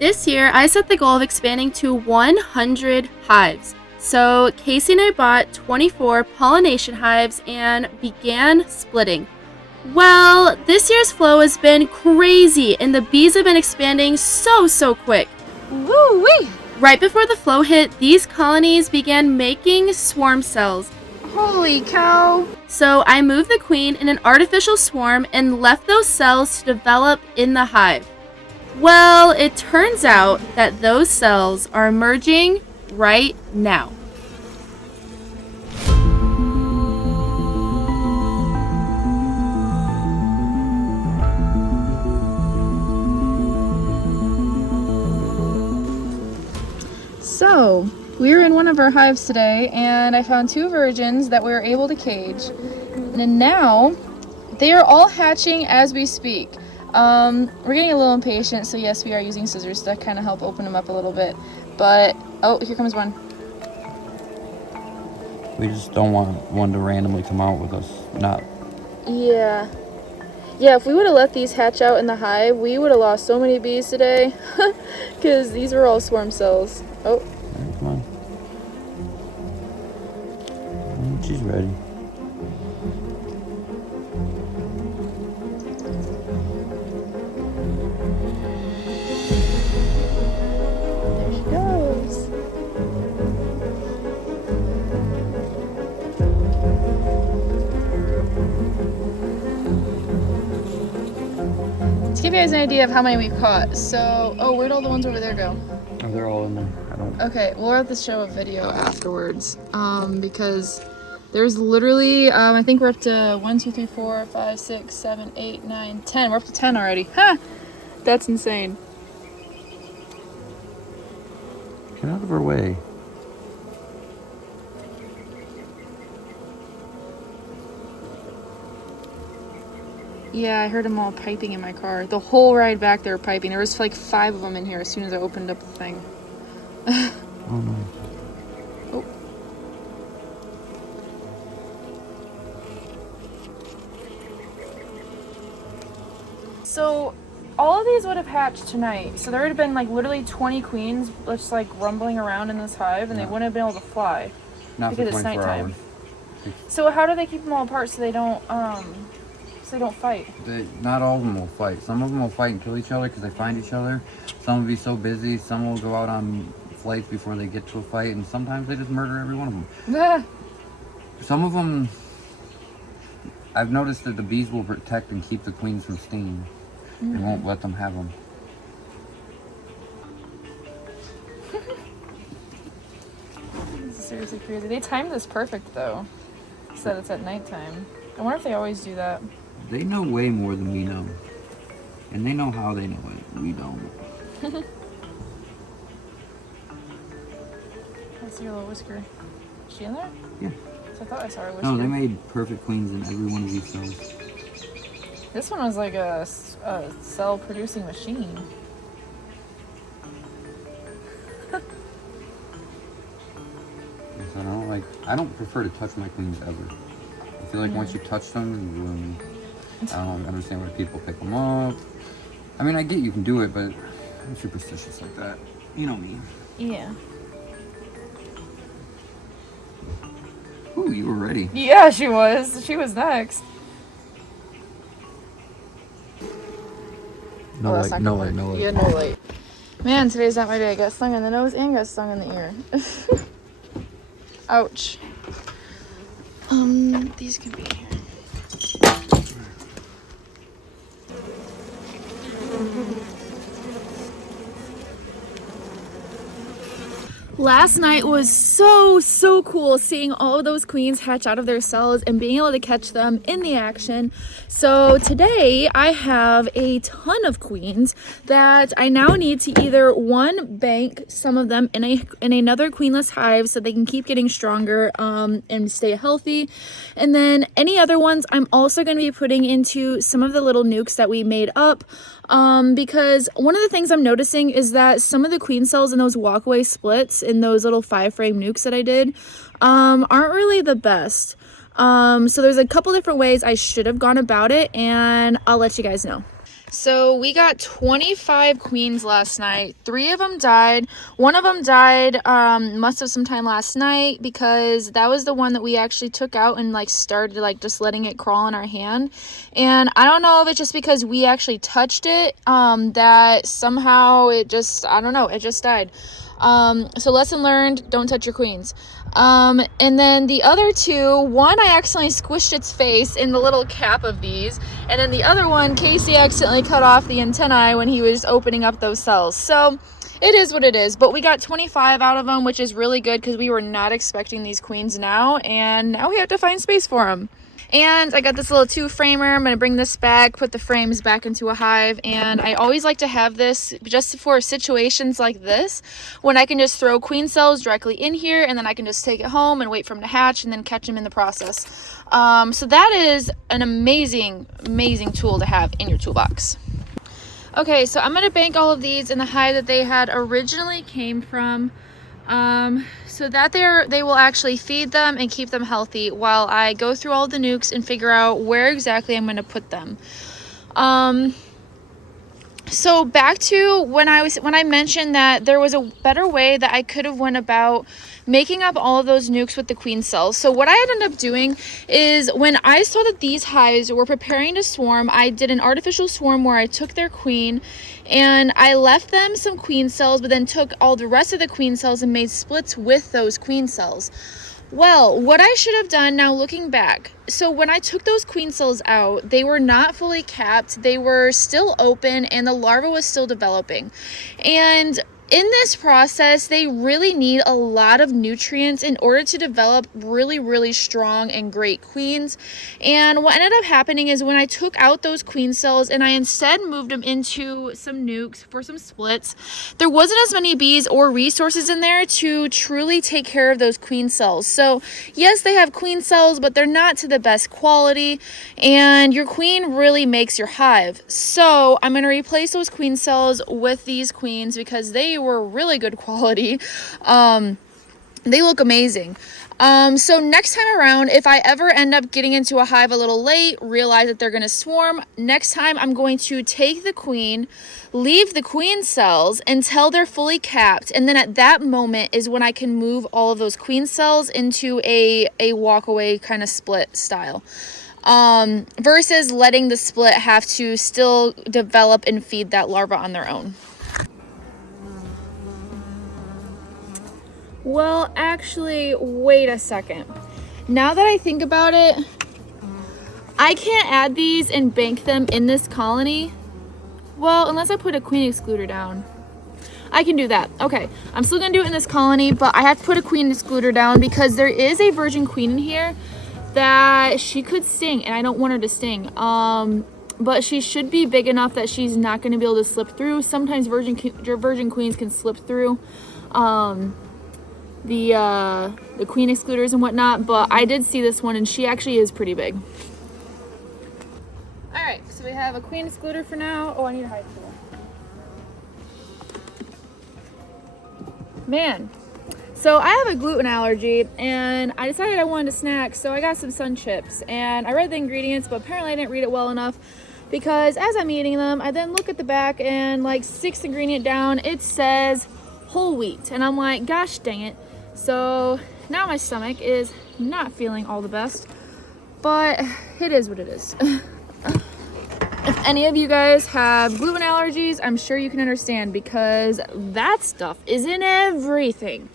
This year, I set the goal of expanding to 100 hives. So Casey and I bought 24 pollination hives and began splitting. Well, this year's flow has been crazy and the bees have been expanding so quick. Woo-wee! Right before the flow hit, these colonies began making swarm cells. Holy cow! So I moved the queen in an artificial swarm and left those cells to develop in the hive. Well, it turns out that those cells are emerging right now. So, we were in one of our hives today and I found 2 virgins that we were able to cage. And now, they are all hatching as we speak. We're getting a little impatient, so yes, we are using scissors to kind of help open them up a little bit. But, oh, here comes one. We just don't want one to randomly come out with us. Not. Yeah, if we would have let these hatch out in the hive, we would have lost so many bees today. Because these were all swarm cells. Oh. Right, come on. She's ready. There she goes. To give you guys an idea of how many we've caught, so, oh, where'd all the ones over there go? Oh, they're all in there. I don't. Okay, we'll have to show a video afterwards, because there's literally, I think we're up to 1, 2, 3, 4, 5, 6, 7, 8, 9, 10. We're up to 10 already. Ha! That's insane. Get out of her way. Yeah, I heard them all piping in my car. The whole ride back they were piping. There was like 5 of them in here as soon as I opened up the thing. Oh no. Oh. So, all of these would have hatched tonight. So there would have been like literally 20 queens just like rumbling around in this hive, and they wouldn't have been able to fly. Not because for it's 24 nighttime. hours. So how do they keep them all apart so they don't fight? Not all of them will fight. Some of them will fight and kill each other because they find each other. Some will be so busy. Some will go out on flights before they get to a fight, and sometimes they just murder every one of them. Some of them, I've noticed that the bees will protect and keep the queens from stinging. They won't let them have them. This is seriously crazy. They timed this perfect though, so that it's at nighttime. I wonder if they always do that. They know way more than we know. And they know how they know it. We don't. Let's see your little whisker. Is she in there? Yeah. So I thought I saw her whisker. No, they made perfect queens in every one of these cells. This one was like a cell producing machine. So I don't prefer to touch my queens ever. I feel like once you touch them, you ruin me. I don't understand why people pick them up. I mean, I get you can do it, but I'm superstitious like that. You know me. Yeah. Ooh, you were ready. Yeah, she was. She was next. No light, no light, no light. Yeah, no light. Man, today's not my day. I got stung in the nose and got stung in the ear. Ouch. These can be here. Last night was so cool seeing all of those queens hatch out of their cells and being able to catch them in the action. So today I have a ton of queens that I now need to either bank some of them in another queenless hive so they can keep getting stronger and stay healthy, and then any other ones I'm also going to be putting into some of the little nukes that we made up. Because one of the things I'm noticing is that some of the queen cells in those walkaway splits in those little 5-frame nukes that I did aren't really the best. So there's a couple different ways I should have gone about it, and I'll let you guys know. So we got 25 queens last night. 3 of them died. One of them died must have sometime last night, because that was the one that we actually took out and like started like just letting it crawl in our hand. And I don't know if it's just because we actually touched it that somehow it just, I don't know, it just died. So lesson learned, don't touch your queens. And then the other 2, one I accidentally squished its face in the little cap of these, and then the other one, Casey accidentally cut off the antennae when he was opening up those cells. So it is what it is, but we got 25 out of them, which is really good because we were not expecting these queens now, and now we have to find space for them. And I got this little 2-framer. I'm going to bring this back, put the frames back into a hive. And I always like to have this just for situations like this, when I can just throw queen cells directly in here, and then I can just take it home and wait for them to hatch and then catch them in the process. So that is an amazing, amazing tool to have in your toolbox. Okay, so I'm going to bank all of these in the hive that they had originally came from. So that they will actually feed them and keep them healthy while I go through all the nukes and figure out where exactly I'm going to put them. So back to when I mentioned that there was a better way that I could have went about making up all of those nukes with the queen cells. So what I ended up doing is, when I saw that these hives were preparing to swarm, I did an artificial swarm where I took their queen and I left them some queen cells, but then took all the rest of the queen cells and made splits with those queen cells. Well, what I should have done now looking back, so when I took those queen cells out, they were not fully capped, they were still open, and the larva was still developing. And in this process, they really need a lot of nutrients in order to develop really, really strong and great queens. And what ended up happening is, when I took out those queen cells and I instead moved them into some nukes for some splits, there wasn't as many bees or resources in there to truly take care of those queen cells. So yes, they have queen cells, but they're not to the best quality, and your queen really makes your hive. So I'm going to replace those queen cells with these queens because they were really good quality. They look amazing. So next time around, if I ever end up getting into a hive a little late, realize that they're going to swarm, next time I'm going to take the queen, leave the queen cells until they're fully capped, and then at that moment is when I can move all of those queen cells into a walk-away kind of split style. Versus letting the split have to still develop and feed that larva on their own. Well, actually, wait a second. Now that I think about it, I can't add these and bank them in this colony. Well, unless I put a queen excluder down. I can do that. Okay, I'm still gonna do it in this colony, but I have to put a queen excluder down because there is a virgin queen in here that she could sting, and I don't want her to sting. But she should be big enough that she's not gonna be able to slip through. Sometimes virgin queens can slip through the queen excluders and whatnot, but I did see this one and she actually is pretty big. All right, so we have a queen excluder for now. Oh, I need a hive tool. Man, so I have a gluten allergy and I decided I wanted a snack, so I got some sun chips and I read the ingredients, but apparently I didn't read it well enough, because as I'm eating them, I then look at the back and like 6th ingredient down, it says whole wheat, and I'm like, gosh dang it. So now my stomach is not feeling all the best, but it is what it is. If any of you guys have gluten allergies, I'm sure you can understand, because that stuff is in everything.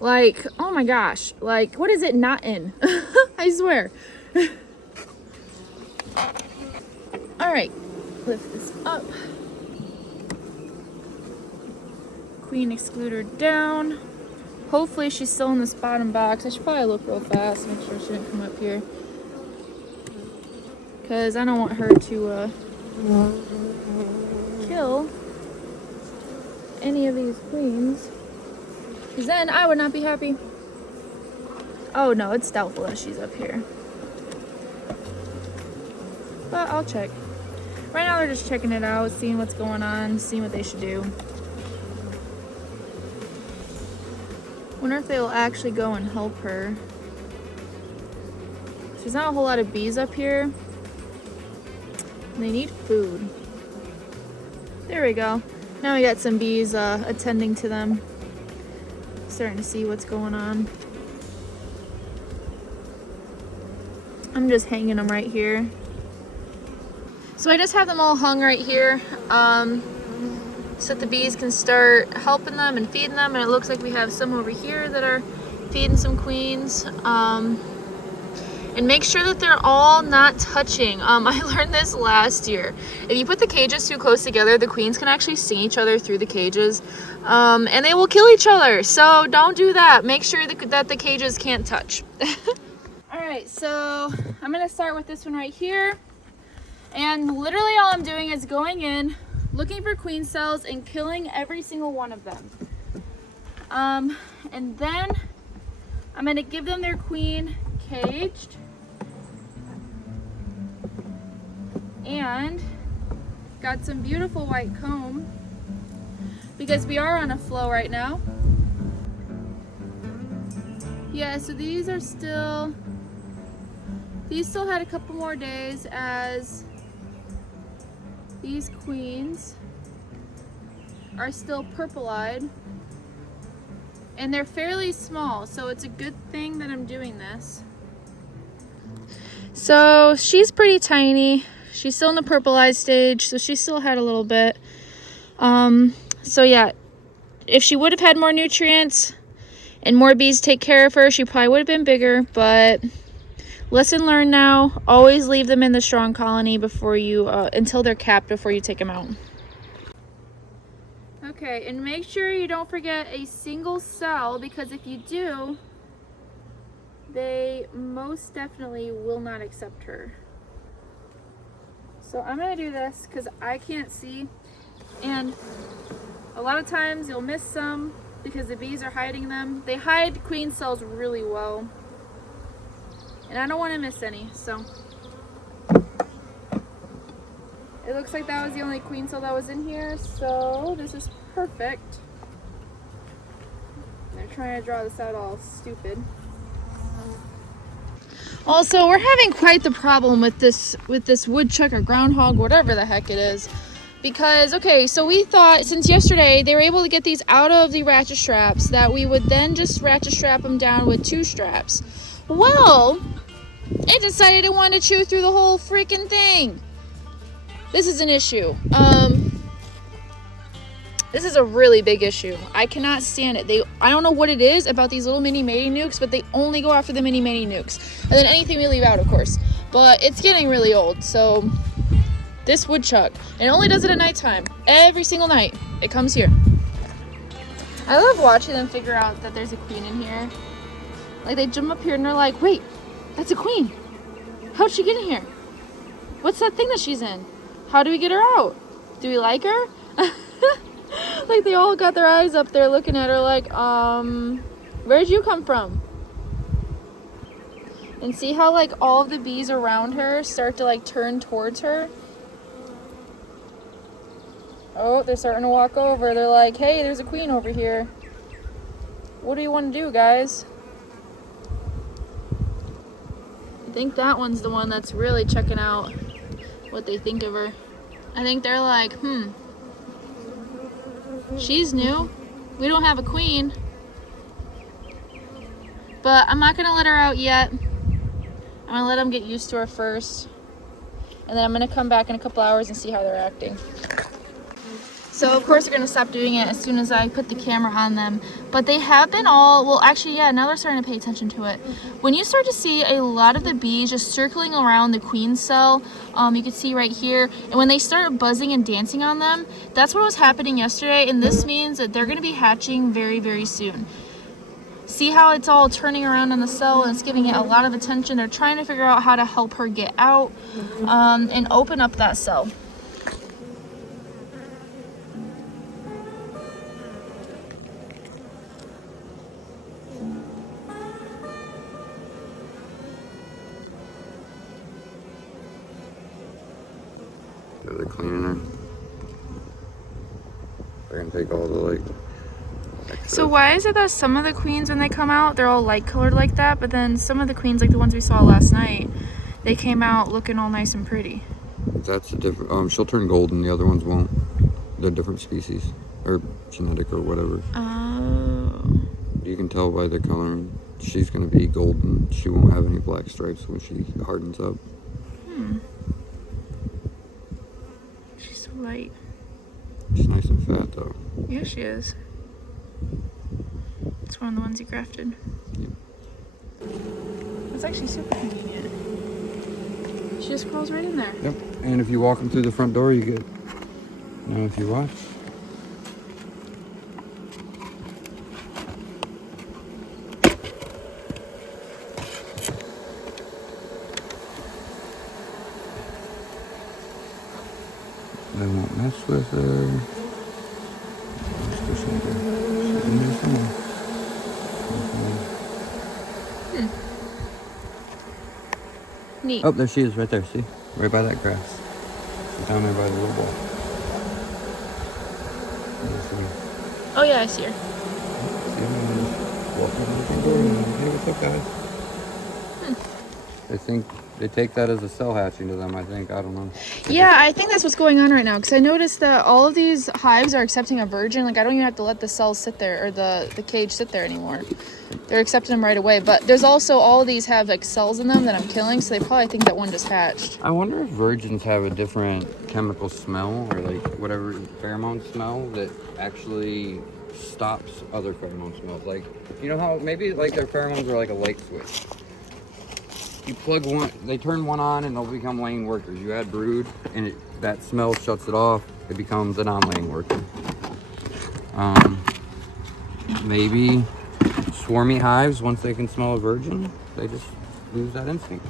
Like, oh my gosh, like what is it not in? I swear. All right, lift this up. Queen excluder down. Hopefully she's still in this bottom box. I should probably look real fast, make sure she didn't come up here, because I don't want her to kill any of these queens, because then I would not be happy. Oh no, it's doubtful that she's up here, but I'll check. Right now they're just checking it out, seeing what's going on, seeing what they should do. Wonder if they will actually go and help her. There's not a whole lot of bees up here. They need food. There we go. Now we got some bees attending to them. Starting to see what's going on. I'm just hanging them right here. So I just have them all hung right here so that the bees can start helping them and feeding them. And it looks like we have some over here that are feeding some queens. And make sure that they're all not touching. I learned this last year. If you put the cages too close together, the queens can actually sting each other through the cages, and they will kill each other. So don't do that. Make sure that the cages can't touch. All right, so I'm gonna start with this one right here. And literally all I'm doing is going in, looking for queen cells and killing every single one of them. And then I'm gonna give them their queen caged. And got some beautiful white comb because we are on a flow right now. Yeah, so these still had a couple more days as these queens are still purple-eyed and they're fairly small, so it's a good thing that I'm doing this. So she's pretty tiny. She's still in the purple-eyed stage, so she still had a little bit. So yeah, if she would have had more nutrients and more bees take care of her, she probably would have been bigger, but lesson learned now. Always leave them in the strong colony before you, until they're capped before you take them out. Okay, and make sure you don't forget a single cell, because if you do, they most definitely will not accept her. So I'm gonna do this because I can't see, and a lot of times you'll miss some because the bees are hiding them. They hide queen cells really well, and I don't want to miss any. So it looks like that was the only queen cell that was in here, so this is perfect. They're trying to draw this out all stupid. Also, we're having quite the problem with this woodchuck or groundhog, whatever the heck it is. Because, okay, so we thought since yesterday they were able to get these out of the ratchet straps that we would then just ratchet strap them down with 2 straps. Well, it decided it wanted to chew through the whole freaking thing. This is an issue. This is a really big issue. I cannot stand it. I don't know what it is about these little mini mating nukes, but they only go after the mini mating nukes. And then anything we leave out, of course. But it's getting really old, so this woodchuck, and it only does it at nighttime. Every single night, it comes here. I love watching them figure out that there's a queen in here. Like, they jump up here and they're like, wait, that's a queen. How'd she get in here? What's that thing that she's in? How do we get her out? Do we like her? Like, they all got their eyes up there looking at her like, where'd you come from? And see how, like, all of the bees around her start to, like, turn towards her? Oh, they're starting to walk over. They're like, hey, there's a queen over here. What do you want to do, guys? I think that one's the one that's really checking out what they think of her. I think they're like, she's new. We don't have a queen. But I'm not going to let her out yet. I'm going to let them get used to her first. And then I'm going to come back in a couple hours and see how they're acting. So, of course, they're going to stop doing it as soon as I put the camera on them. But they have been all, well, actually, yeah, now they're starting to pay attention to it. When you start to see a lot of the bees just circling around the queen cell, you can see right here, and when they start buzzing and dancing on them, that's what was happening yesterday, and this means that they're going to be hatching very, very soon. See how it's all turning around on the cell and it's giving it a lot of attention? They're trying to figure out how to help her get out and open up that cell. They're cleaning her. They're gonna take all the, like, excess. So why is it that some of the queens, when they come out, they're all light colored like that, but then some of the queens, like the ones we saw last night, they came out looking all nice and pretty? That's a different. She'll turn golden. The other ones won't. the different species or genetic or whatever. Oh. You can tell by the coloring. She's going to be golden. She won't have any black stripes when she hardens up. She's so light. She's nice and fat though. Yeah, she is. It's one of the ones you grafted. Yep. That's actually super convenient. She just crawls right in there. Yep. And if you walk them through the front door, you get. Now, if you watch. They won't mess with her. She's in there somewhere. Neat. Oh, there she is, right there. See, right by that grass. She's down there by the little ball. Oh yeah, I see her. See her? Walking in the front door. Hey, what's up, guys? I think they take that as a cell hatching to them. I think. I don't know. Yeah, I think that's what's going on right now, because I noticed that all of these hives are accepting a virgin. Like, I don't even have to let the cells sit there, or the cage sit there anymore. They're accepting them right away. But there's also, all of these have like cells in them that I'm killing, so they probably think that one just hatched. I wonder if virgins have a different chemical smell or like whatever pheromone smell that actually stops other pheromone smells. Like, you know how maybe like their pheromones are like a light switch. You plug one, they turn one on and they'll become laying workers. You add brood and that smell shuts it off. It becomes a non-laying worker. Maybe swarmy hives, once they can smell a virgin, they just lose that instinct.